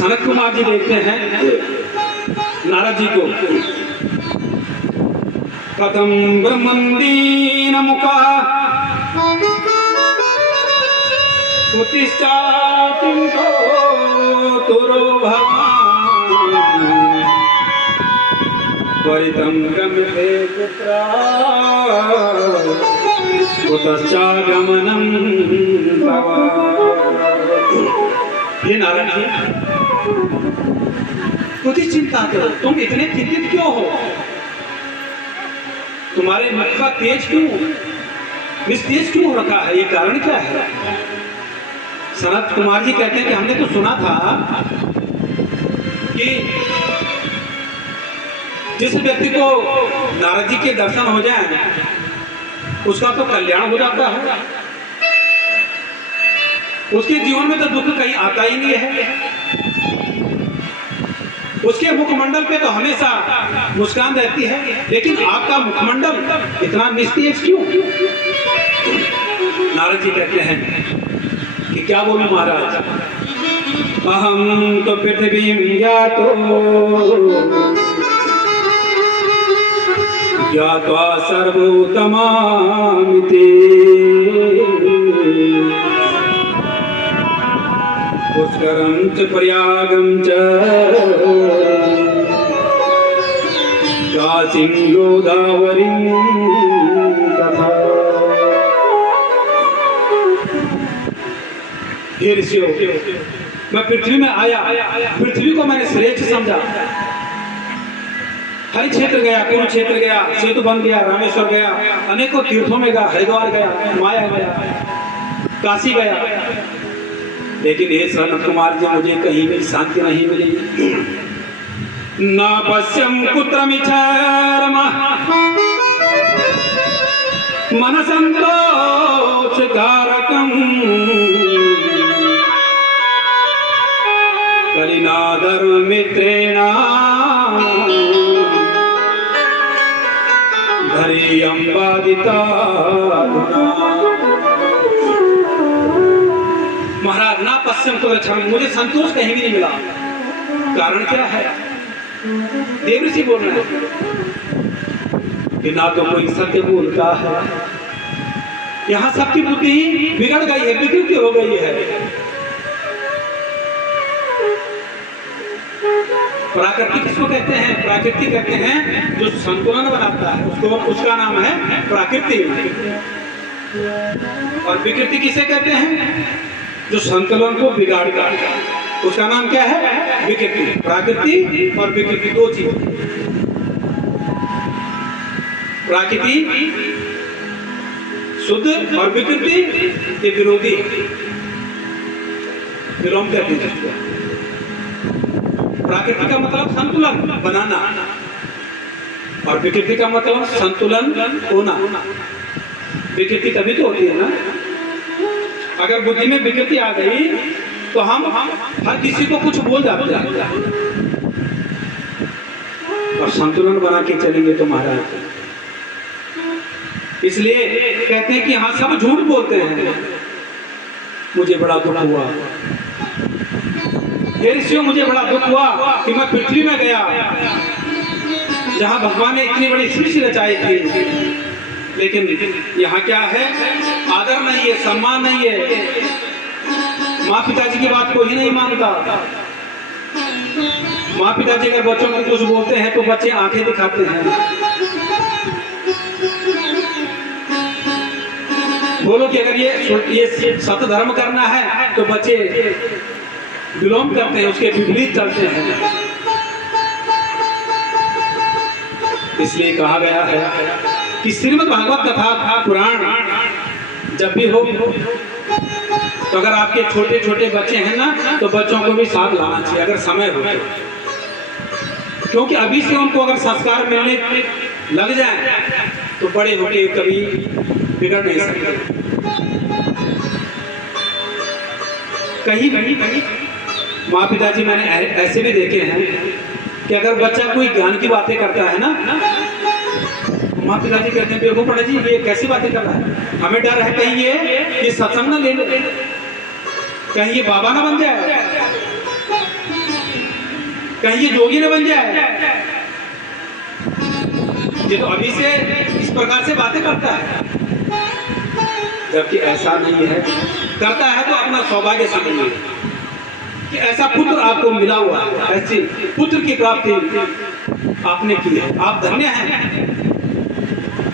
सनत कुमार जी देखते हैं नारद जी को, कथम ब्रह्मंदीन मुखा उत्तिष्ठा किंतो तुरो भवान त्वरितं गम्यते पुत्रा कुतश्चागमनं तव। ये नारद जी, तुझे चिंता करो, तुम इतने चिंतित क्यों हो? तुम्हारे मुख का तेज क्यों निस्तेज क्यों हो रखा है? ये कारण क्या है? सनत कुमार जी कहते हैं कि हमने तो सुना था कि जिस व्यक्ति को नारद जी के दर्शन हो जाए उसका तो कल्याण हो जाता है, उसके जीवन में तो दुख कहीं आता ही नहीं है, उसके मुखमंडल पे तो हमेशा मुस्कान रहती है। लेकिन आपका मुखमंडल इतना निस्तेज क्यों? नारद जी कहते हैं कि क्या बोलूं महाराज, अहम तो पृथ्वी ज्ञात्वा सर्वोत्तमामिति पुष्करं च प्रयागं च काशीं गोदावरीं तथा। हे ऋषियों, मैं पृथ्वी में आया, पृथ्वी को मैंने श्रेष्ठ समझा। हरि क्षेत्र गया, कुरुक्षेत्र गया, सेतु बन गया, रामेश्वर गया, अनेकों तीर्थों में गया, हरिद्वार गया, माया गया, काशी गया, लेकिन ये सनत कुमार जी मुझे कहीं भी शांति नहीं मिली। न पश्यम कुत्रमिच्छारम मन संतोष कारकम कलिनादर मित्रेणा धरी अंबादिता। महाराज, ना पश्चिम को रक्षण, मुझे संतोष कहीं भी नहीं मिला। कारण क्या है? देव ऋषि बोल रहे हैं कि ना तो कोई सत्य बोलता है, यहाँ सबकी बुद्धि बिगड़ गई है, विकृति हो गई है। प्राकृतिक किसको कहते हैं? प्राकृतिक कहते हैं जो संतुलन बनाता है, उसको, उसका नाम है प्राकृति। और विकृति किसे कहते हैं? जो संतुलन को बिगाड़ता है, उसका नाम क्या है? विकृति। प्राकृति और विकृति दो चीज। प्राकृति शुद्ध और विकृति ये विरोधी, विलोम कहते हैं। प्राकृति का मतलब संतुलन बनाना और विकृति का मतलब संतुलन होना। विकृति तभी तो होती है ना, अगर बुद्धि में विकृति आ गई तो हम हर किसी को कुछ बोल जाते हैं। और संतुलन बना के चलेंगे तो महाराज, इसलिए कहते हैं कि हाँ सब झूठ बोलते हैं। मुझे बड़ा दुख हुआ, ये ऋषियों, मुझे बड़ा दुख हुआ कि मैं पृथ्वी में गया जहां भगवान ने इतनी बड़ी सृष्टि रचाई थी, लेकिन यहाँ क्या है? आदर नहीं है, सम्मान नहीं है, माँ पिताजी की बात कोई नहीं मानता। माँ पिताजी अगर बच्चों को कुछ बोलते हैं तो बच्चे आंखें दिखाते हैं। बोलो कि अगर ये सत्य धर्म करना है तो बच्चे विलोम करते हैं, उसके विपरीत चलते हैं। इसलिए कहा गया है कि श्रीमद् भागवत कथा पुराण जब भी हो तो अगर आपके छोटे छोटे बच्चे हैं ना, तो बच्चों को भी साथ लाना चाहिए अगर समय हो, क्योंकि अभी से उनको अगर संस्कार मिलने लग जाए तो बड़े होके कभी बिगड़ नहीं सकते। कहीं माँ पिताजी मैंने ऐसे भी देखे हैं कि अगर बच्चा कोई ज्ञान की बातें करता है ना, माँ पिताजी कहते हैं देखो पंडित जी ये कैसी बातें कर रहा है, हमें डर है कहीं ये सत्संग न ले ले, कहीं ये बाबा ना बन जाए। कहीं ये जोगी न बन जाए। ये तो अभी से इस प्रकार से बातें करता है, जबकि ऐसा नहीं है। करता है तो अपना सौभाग्य समझिए कि ऐसा पुत्र आपको मिला हुआ है, ऐसी पुत्र की प्राप्ति आपने की है, आप धन्य हैं।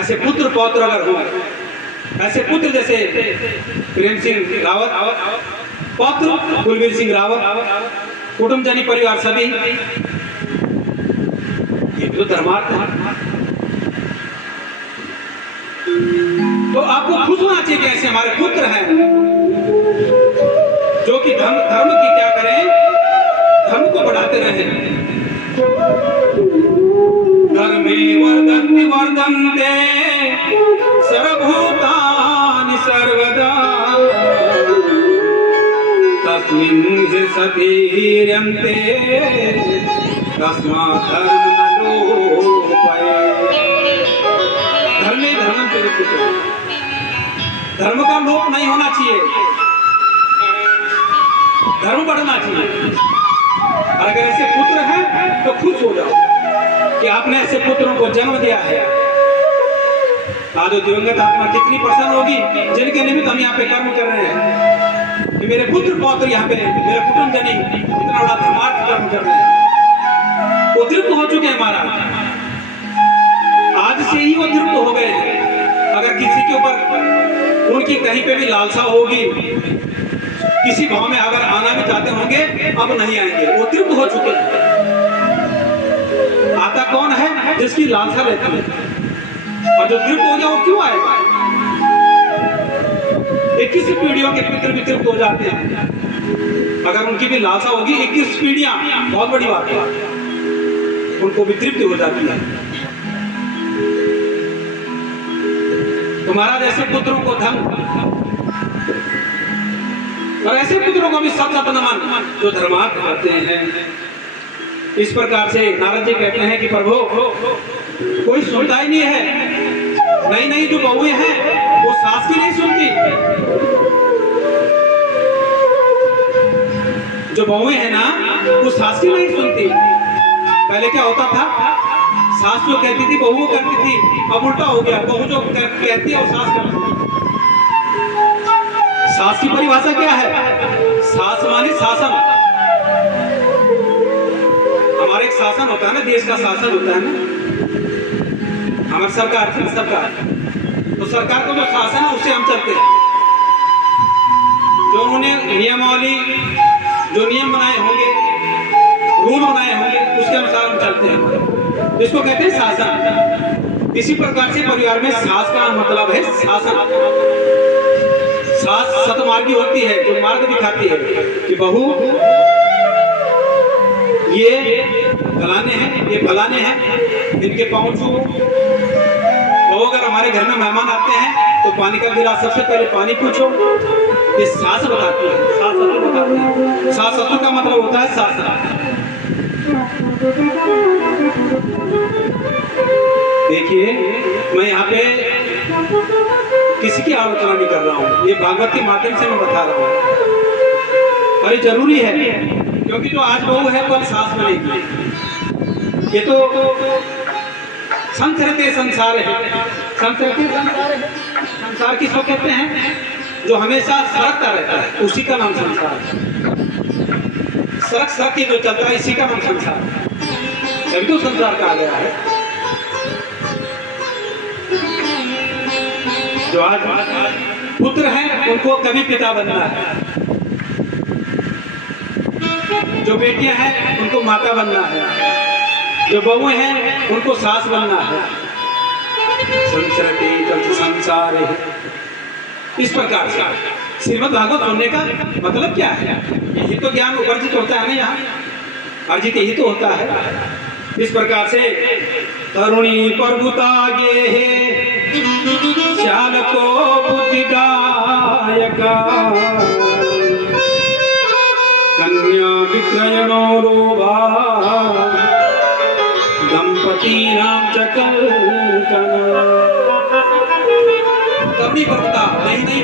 ऐसे पुत्र पौत्र अगर हो, ऐसे पुत्र जैसे प्रेम सिंह रावत, पौत्र कुलवीर सिंह रावत, कुटुंबजनी परिवार सभी, ये तो धर्मार्थ है। तो आपको खुश होना चाहिए कि ऐसे हमारे पुत्र हैं जो कि धर्म की क्या करें, धर्म को बढ़ाते रहें। धर्मे वर्धन्ते वर्धन्ते सर्वभूतानि सर्वदा तस्मिन् हि सतीर्यन्ते तस्मात् धर्म न लोपयेत्। धर्मे धर्म धर्म का लोप नहीं होना चाहिए, धर्म बढ़ना चाहिए। अगर ऐसे पुत्र हैं तो खुश हो जाओ कि आपने ऐसे पुत्रों को जन्म दिया है। आज दिवंगत आत्मा कितनी प्रसन्न होगी जिनके निमित्त हम यहाँ पे कर्म कर रहे हैं कि मेरे पुत्र पौत्र यहाँ पे, मेरे कुटुंबजनी इतना बड़ा धर्मार्थ कर्म कर रहे हैं। वो तृप्त हो चुके हैं महाराज, आज से ही वो तृप्त हो गए हैं। अगर किसी के ऊपर उनकी कहीं पे भी लालसा होगी, किसी भाव में अगर आना भी चाहते होंगे, अब नहीं आएंगे, वो तृप्त हो चुके हैं। आता कौन है? जिसकी लालसा रहती है, और जो तृप्त हो गया वो क्यों आएगा? 21 पीढ़ियों के पितृ भी तृप्त हो जाते हैं। अगर उनकी भी लालसा होगी, 21 पीढ़ियां, बहुत बड़ी बात है, उनको भी तृप्ति हो जाती है। तो महाराज ऐसे पुत्रों को धन, और ऐसे पुत्रों को भी सत सत नमन जो धर्मार्थ करते हैं। इस प्रकार से नारद जी कहते हैं कि प्रभु कोई सुनता ही नहीं है। नहीं जो बहुएं हैं वो सास की नहीं सुनती, जो बहुएं हैं ना वो सास की नहीं सुनती। पहले क्या होता था, सास जो कहती थी बहू करती थी, अब उल्टा हो गया, बहू जो कहती है वो सास करती है। सास की परिभाषा क्या है? सास माने शासन। हमारे एक शासन होता है ना, देश का शासन होता है ना, हमारी सरकार थी सरकार, तो सरकार को जो शासन है उससे हम चलते हैं। जो उन्होंने नियमावली, जो नियम बनाए होंगे, रूल बनाए होंगे, उसके अनुसार हम चलते हैं। इसको कहते हैं शासन। इसी प्रकार से परिवार में सास का मतलब है शासन। सास सतमार्गी होती है, जो मार्ग दिखाती है कि बहू ये फलाने हैं, ये फलाने हैं, इनके पाँव छू। बहू अगर हमारे घर में मेहमान आते हैं तो पानी का गिलास सबसे पहले पानी पूछो। ये सास बताती है, सास ससुर बताती है। सास ससुर का मतलब होता है शासन। देखिए, मैं यहाँ पे किसी की आलोचना नहीं कर रहा हूँ, ये भागवत के माध्यम से मैं बता रहा हूँ। और ये जरूरी है, क्योंकि जो आज बहू है कल सास बनेगी। ये तो संसरते संसार है, संसरते संसार है। संसार किसको कहते हैं? जो हमेशा सरकता रहता है, उसी का नाम संसार है। सरक सरक के जो चलता है, इसी का नाम संसार है। तभी तो संसार कहा गया है। जो आज पुत्र हैं उनको कभी पिता बनना है, जो बेटियां हैं उनको माता बनना है, जो बहुएं हैं उनको सास बनना है। संसरते चलते संसार है। इस प्रकार से श्रीमद् भागवत सुनने का मतलब क्या है? यही तो ज्ञान उपार्जित होता है ना, यहाँ अर्जित यही तो होता है। इस प्रकार से तरुणी प्रभुतागे श्याल को बुद्धिदायका कन्या विक्रयणो रोभा दंपति नाम चकल तरुणी प्रभुता नहीं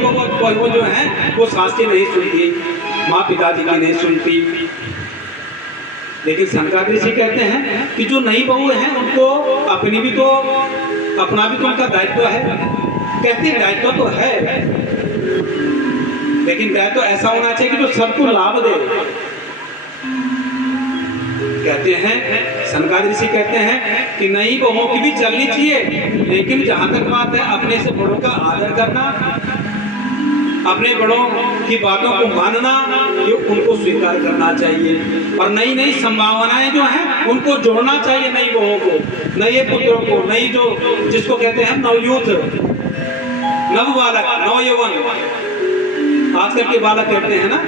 वो जो है वो सास की नहीं सुनती, माँ पिताजी की नहीं सुनती। लेकिन शंकराचार्य ऋषि कहते हैं कि जो नई बहू हैं उनको अपना भी तो उनका दायित्व है। कहते हैं दायित्व तो है, लेकिन दायित्व ऐसा होना चाहिए कि जो सबको लाभ दे। कहते हैं शंकराचार्य ऋषि कहते हैं कि नई बहुओं की भी चलनी चाहिए, लेकिन जहां तक बात है अपने से बड़ों का आदर करना, अपने बड़ों की बातों को मानना, ये उनको स्वीकार करना चाहिए। और नई नई संभावनाएं जो हैं उनको जोड़ना चाहिए, नई बहुओं को, नए पुत्रों को, नई जो जिसको कहते हैं नवयूथ, नव बालक, नव यौवन। आजकल के बालक कहते हैं ना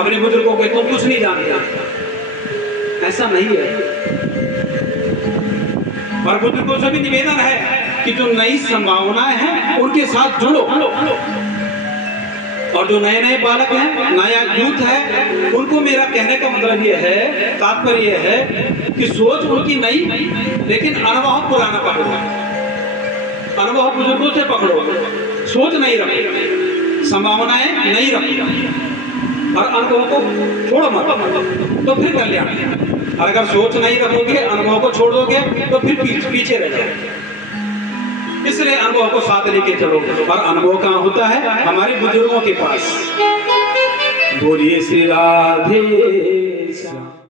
अपने बुजुर्गों के तुम कुछ नहीं जानते, ऐसा नहीं है। और बुजुर्गों से भी निवेदन है कि जो नई संभावनाएं हैं उनके साथ जुड़ो, और जो नए नए बालक हैं, नया यूथ है, उनको मेरा कहने का मतलब ये है, तात्पर्य ये है कि सोच उनकी नई, लेकिन अनुभव पुराना पकड़ो, अनुभव बुजुर्गों से पकड़ो, सोच नहीं रखो, संभावनाएं नहीं रखो, और अनुभव को छोड़ो मत, तो फिर कल्याण। और अगर सोच नहीं रखोगे, अनुभव को छोड़ दोगे, तो फिर पीछे रह जाओगे। इसलिए अनुभव को साथ लेके चलो। और अनुभव कहाँ होता है? हमारे बुजुर्गों के पास। बोलिए श्री राधे श्याम।